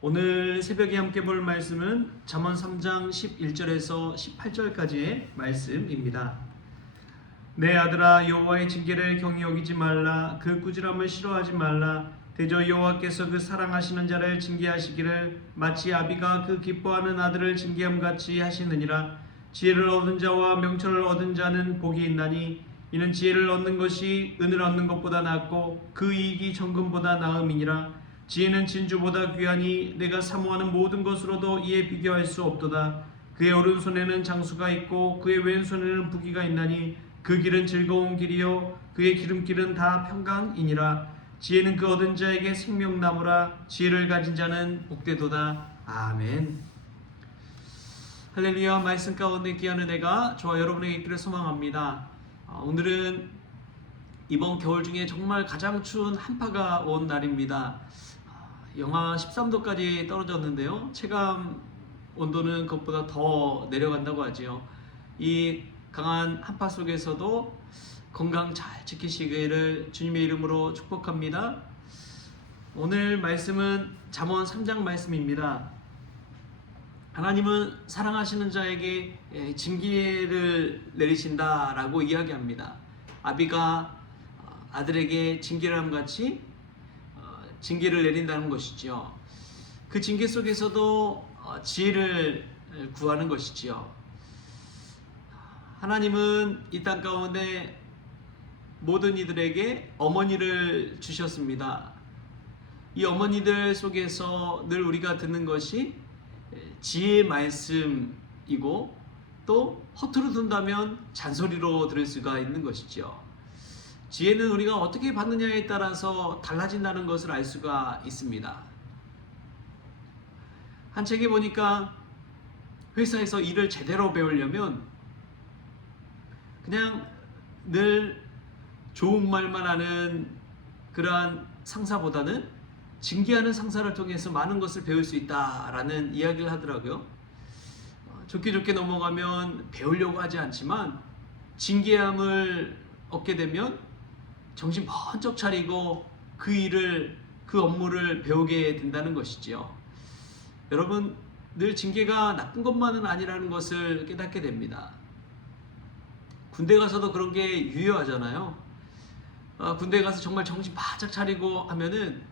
오늘 새벽에 함께 볼 말씀은 잠언 3장 11절에서 18절까지의 말씀입니다. 내 아들아, 여호와의 징계를 경히 여기지 말라. 그 꾸지람을 싫어하지 말라. 대저 여호와께서 그 사랑하시는 자를 징계하시기를 마치 아비가 그 기뻐하는 아들을 징계함 같이 하시느니라. 지혜를 얻은 자와 명철을 얻은 자는 복이 있나니 이는 지혜를 얻는 것이 은을 얻는 것보다 낫고 그 이익이 정금보다 나음이니라. 지혜는 진주보다 귀하니 내가 사모하는 모든 것으로도 이에 비교할 수 없도다. 그의 오른손에는 장수가 있고 그의 왼손에는 부귀가 있나니 그 길은 즐거운 길이요 그의 기름길은 다 평강이니라. 지혜는 그 얻은 자에게 생명나무라. 지혜를 가진 자는 복되도다. 아멘. 할렐루야. 말씀 가운데 귀한 은혜가 저와 여러분에게 있기를 소망합니다. 오늘은 이번 겨울 중에 정말 가장 추운 한파가 온 날입니다. 영하 13도까지 떨어졌는데요. 체감 온도는 그것보다 더 내려간다고 하지요. 이 강한 한파 속에서도 건강 잘 지키시기를 주님의 이름으로 축복합니다. 오늘 말씀은 잠언 3장 말씀입니다. 하나님은 사랑하시는 자에게 징계를 내리신다라고 이야기합니다. 아비가 아들에게 징계를 함같이 징계를 내린다는 것이지요. 그 징계 속에서도 지혜를 구하는 것이지요. 하나님은 이 땅 가운데 모든 이들에게 어머니를 주셨습니다. 이 어머니들 속에서 늘 우리가 듣는 것이 지혜의 말씀이고 또 허투루 둔다면 잔소리로 들을 수가 있는 것이죠. 지혜는 우리가 어떻게 받느냐에 따라서 달라진다는 것을 알 수가 있습니다. 한 책에 보니까 회사에서 일을 제대로 배우려면 그냥 늘 좋은 말만 하는 그러한 상사보다는 징계하는 상사를 통해서 많은 것을 배울 수 있다라는 이야기를 하더라고요. 좋게 넘어가면 배우려고 하지 않지만 징계함을 얻게 되면 정신 번쩍 차리고 그 업무를 배우게 된다는 것이지요. 여러분, 늘 징계가 나쁜 것만은 아니라는 것을 깨닫게 됩니다. 군대 가서도 그런 게 유효하잖아요. 군대 가서 정말 정신 바짝 차리고 하면은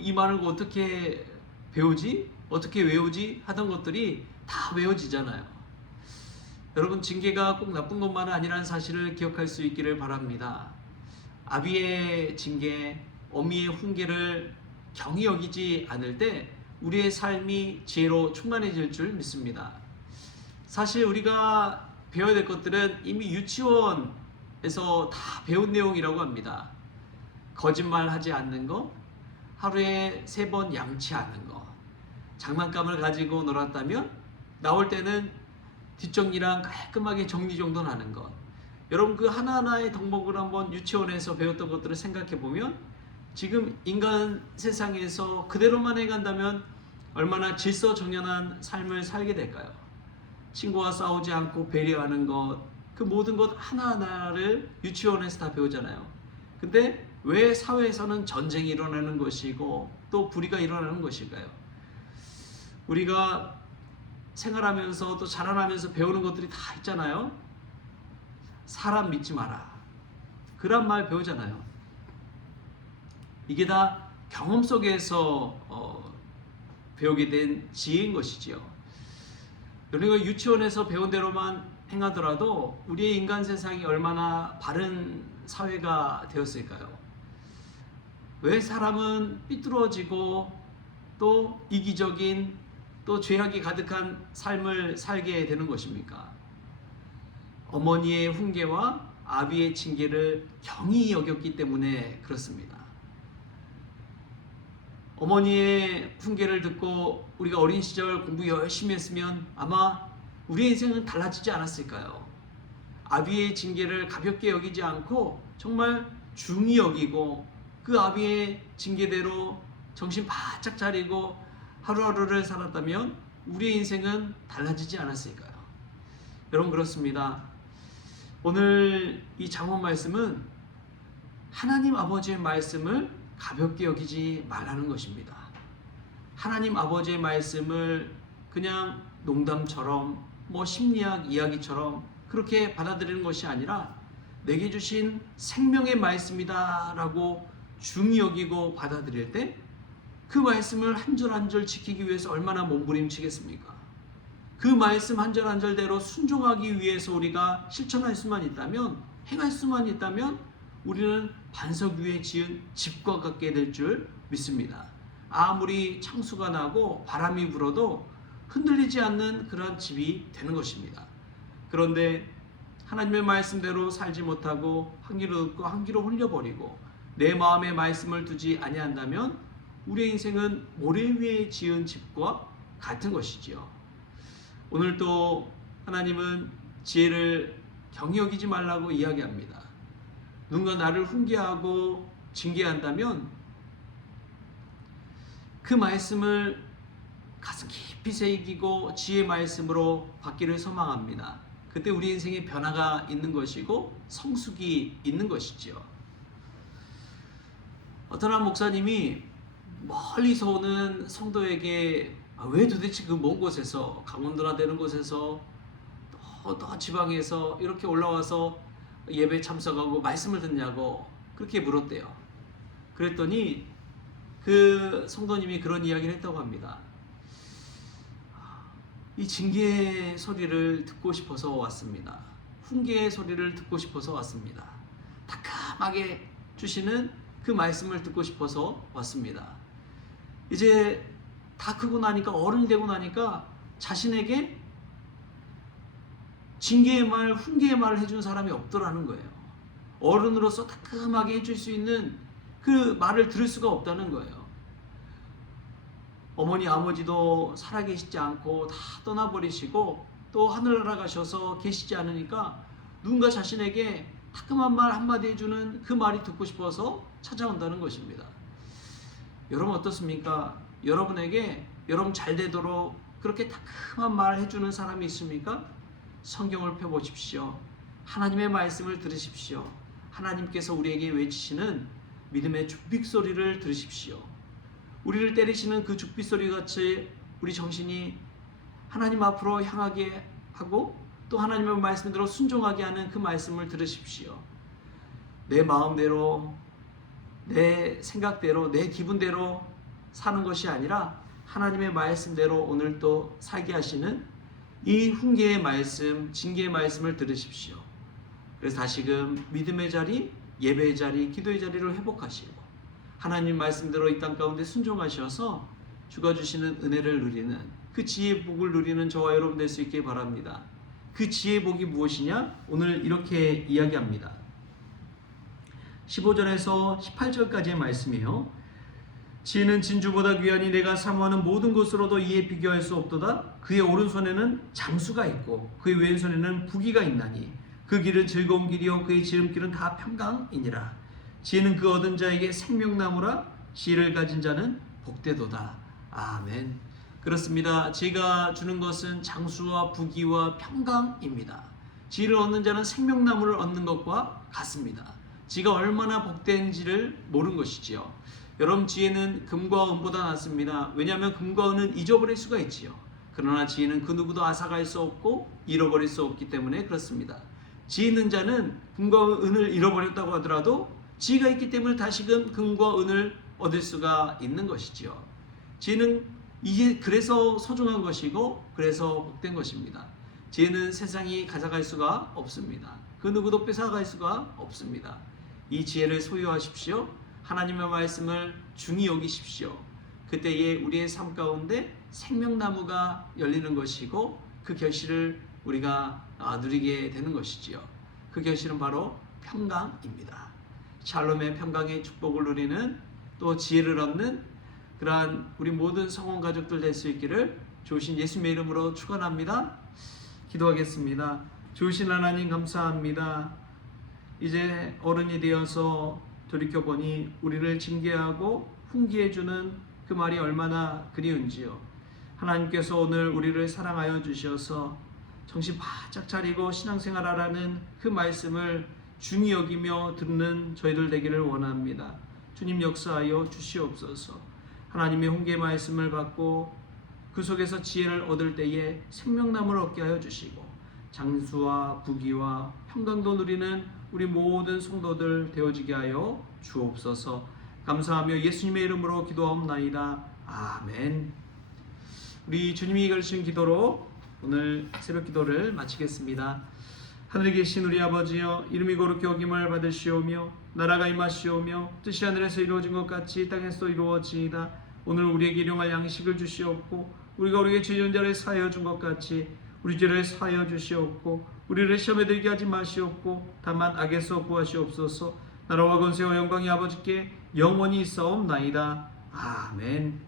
이 말을 어떻게 배우지? 어떻게 외우지? 하던 것들이 다 외워지잖아요. 여러분, 징계가 꼭 나쁜 것만은 아니라는 사실을 기억할 수 있기를 바랍니다. 아비의 징계, 어미의 훈계를 경히 여기지 않을 때 우리의 삶이 지혜로 충만해질 줄 믿습니다. 사실 우리가 배워야 될 것들은 이미 유치원에서 다 배운 내용이라고 합니다. 거짓말하지 않는 것, 하루에 3번 양치하는 것, 장난감을 가지고 놀았다면 나올 때는 뒷정리랑 깔끔하게 정리정돈하는 것. 여러분, 그 하나하나의 덕목을 한번 유치원에서 배웠던 것들을 생각해 보면 지금 인간 세상에서 그대로만 해간다면 얼마나 질서정연한 삶을 살게 될까요? 친구와 싸우지 않고 배려하는 것, 그 모든 것 하나하나를 유치원에서 다 배우잖아요. 근데 왜 사회에서는 전쟁이 일어나는 것이고 또 불의가 일어나는 것일까요? 우리가 생활하면서 또 자라나면서 배우는 것들이 다 있잖아요. 사람 믿지 마라. 그런 말 배우잖아요. 이게 다 경험 속에서 배우게 된 지혜인 것이지요. 우리가 유치원에서 배운 대로만 행하더라도 우리의 인간 세상이 얼마나 바른 사회가 되었을까요? 왜 사람은 삐뚤어지고 또 이기적인 또 죄악이 가득한 삶을 살게 되는 것입니까? 어머니의 훈계와 아비의 징계를 경히 여겼기 때문에 그렇습니다. 어머니의 훈계를 듣고 우리가 어린 시절 공부 열심히 했으면 아마 우리의 인생은 달라지지 않았을까요? 아비의 징계를 가볍게 여기지 않고 정말 중히 여기고 그 아비의 징계대로 정신 바짝 차리고 하루하루를 살았다면 우리의 인생은 달라지지 않았을까요? 여러분, 그렇습니다. 오늘 이 잠언 말씀은 하나님 아버지의 말씀을 가볍게 여기지 말라는 것입니다. 하나님 아버지의 말씀을 그냥 농담처럼 심리학 이야기처럼 그렇게 받아들이는 것이 아니라 내게 주신 생명의 말씀이다 라고 중히 여기고 받아들일 때 그 말씀을 한 절 한 절 지키기 위해서 얼마나 몸부림치겠습니까? 그 말씀 한 절 한 절대로 순종하기 위해서 우리가 실천할 수만 있다면, 행할 수만 있다면 우리는 반석 위에 지은 집과 같게 될 줄 믿습니다. 아무리 창수가 나고 바람이 불어도 흔들리지 않는 그런 집이 되는 것입니다. 그런데 하나님의 말씀대로 살지 못하고 한 귀로 듣고 한 귀로 흘려버리고 내 마음에 말씀을 두지 아니한다면 우리의 인생은 모래 위에 지은 집과 같은 것이지요. 오늘 또 하나님은 지혜를 경히 여기지 말라고 이야기합니다. 누군가 나를 훈계하고 징계한다면 그 말씀을 가슴 깊이 새기고 지혜의 말씀으로 받기를 소망합니다. 그때 우리 인생에 변화가 있는 것이고 성숙이 있는 것이지요. 어떤 한 목사님이 멀리서 오는 성도에게 왜 도대체 그 먼 곳에서, 강원도나 되는 곳에서 또 지방에서 이렇게 올라와서 예배 참석하고 말씀을 듣냐고 그렇게 물었대요. 그랬더니 그 성도님이 그런 이야기를 했다고 합니다. 이 징계의 소리를 듣고 싶어서 왔습니다. 훈계의 소리를 듣고 싶어서 왔습니다. 다감하게 주시는 그 말씀을 듣고 싶어서 왔습니다. 이제 다 크고 나니까, 어른이 되고 나니까 자신에게 징계의 말, 훈계의 말을 해준 사람이 없더라는 거예요. 어른으로서 따끔하게 해줄 수 있는 그 말을 들을 수가 없다는 거예요. 어머니 아버지도 살아계시지 않고 다 떠나버리시고 또 하늘나라 가셔서 계시지 않으니까 누군가 자신에게 따끔한 말 한마디 해주는 그 말이 듣고 싶어서 찾아온다는 것입니다. 여러분 어떻습니까? 여러분에게 여러분 잘 되도록 그렇게 따끔한 말을 해주는 사람이 있습니까? 성경을 펴보십시오. 하나님의 말씀을 들으십시오. 하나님께서 우리에게 외치시는 믿음의 죽빅 소리를 들으십시오. 우리를 때리시는 그 죽빗 소리 같이 우리 정신이 하나님 앞으로 향하게 하고 또 하나님의 말씀대로 순종하게 하는 그 말씀을 들으십시오. 내 마음대로, 내 생각대로, 내 기분대로 사는 것이 아니라 하나님의 말씀대로 오늘 또 살게 하시는 이 훈계의 말씀, 징계의 말씀을 들으십시오. 그래서 다시금 믿음의 자리, 예배의 자리, 기도의 자리를 회복하시고 하나님 말씀대로 이 땅 가운데 순종하셔서 주가 주시는 은혜를 누리는 그 지혜의 복을 누리는 저와 여러분 될 수 있게 바랍니다. 그 지혜의 복이 무엇이냐? 오늘 이렇게 이야기합니다. 15절에서 18절까지의 말씀이에요. 지혜는 진주보다 귀하니 내가 사모하는 모든 것으로도 이에 비교할 수 없도다. 그의 오른손에는 장수가 있고 그의 왼손에는 부귀가 있나니 그 길은 즐거운 길이요 그의 지름길은 다 평강이니라. 지혜는 그 얻은 자에게 생명나무라. 지혜를 가진 자는 복되도다. 아멘. 그렇습니다. 지혜가 주는 것은 장수와 부귀와 평강입니다. 지혜를 얻는 자는 생명나무를 얻는 것과 같습니다. 지혜가 얼마나 복된지를 모르는 것이지요. 여러분 지혜는 금과 은보다 낫습니다. 왜냐하면 금과 은은 잊어버릴 수가 있지요. 그러나 지혜는 그 누구도 앗아갈 수 없고 잃어버릴 수 없기 때문에 그렇습니다. 지혜 있는 자는 금과 은을 잃어버렸다고 하더라도 지혜가 있기 때문에 다시금 금과 은을 얻을 수가 있는 것이지요. 지혜는 이게 그래서 소중한 것이고 그래서 복된 것입니다. 지혜는 세상이 가져갈 수가 없습니다. 그 누구도 뺏어갈 수가 없습니다. 이 지혜를 소유하십시오. 하나님의 말씀을 중히 여기십시오. 그때에 우리의 삶 가운데 생명나무가 열리는 것이고 그 결실을 우리가 누리게 되는 것이지요. 그 결실은 바로 평강입니다. 샬롬의 평강의 축복을 누리는 또 지혜를 얻는 그러한 우리 모든 성원 가족들 될 수 있기를 좋으신 예수님의 이름으로 축원합니다. 기도하겠습니다. 좋으신 하나님 감사합니다. 이제 어른이 되어서 돌이켜보니 우리를 징계하고 훈계해주는 그 말이 얼마나 그리운지요. 하나님께서 오늘 우리를 사랑하여 주셔서 정신 바짝 차리고 신앙생활하라는 그 말씀을 중히 여기며 듣는 저희들 되기를 원합니다. 주님 역사하여 주시옵소서. 하나님의 훈계 말씀을 받고 그 속에서 지혜를 얻을 때에 생명나무를 얻게 하여 주시고 장수와 부귀와 평강도 누리는 우리 모든 성도들 되어지게 하여 주옵소서. 감사하며 예수님의 이름으로 기도하옵나이다. 아멘. 우리 주님이 가르치신 기도로 오늘 새벽 기도를 마치겠습니다. 하늘에 계신 우리 아버지여, 이름이 거룩히 여김을 받으시오며 나라가 임하시오며 뜻이 하늘에서 이루어진 것 같이 땅에서도 이루어지이다. 오늘 우리에게 일용할 양식을 주시옵고 우리가 우리에게 죄 지은 자를 사하여 준 것 같이 우리 죄를 사하여 주시옵고 우리를 시험에 들게 하지 마시옵고 다만 악에서 구하시옵소서. 나라와 권세와 영광이 아버지께 영원히 있사옵나이다. 아멘.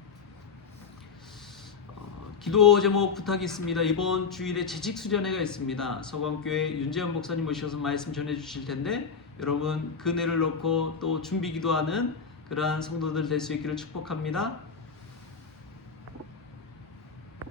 기도 제목 부탁이 있습니다. 이번 주일에 재직 수련회가 있습니다. 서광교회 윤재현 목사님 모셔서 말씀 전해 주실 텐데 여러분 그 은혜를 놓고 또 준비 기도하는 그러한 성도들 될 수 있기를 축복합니다.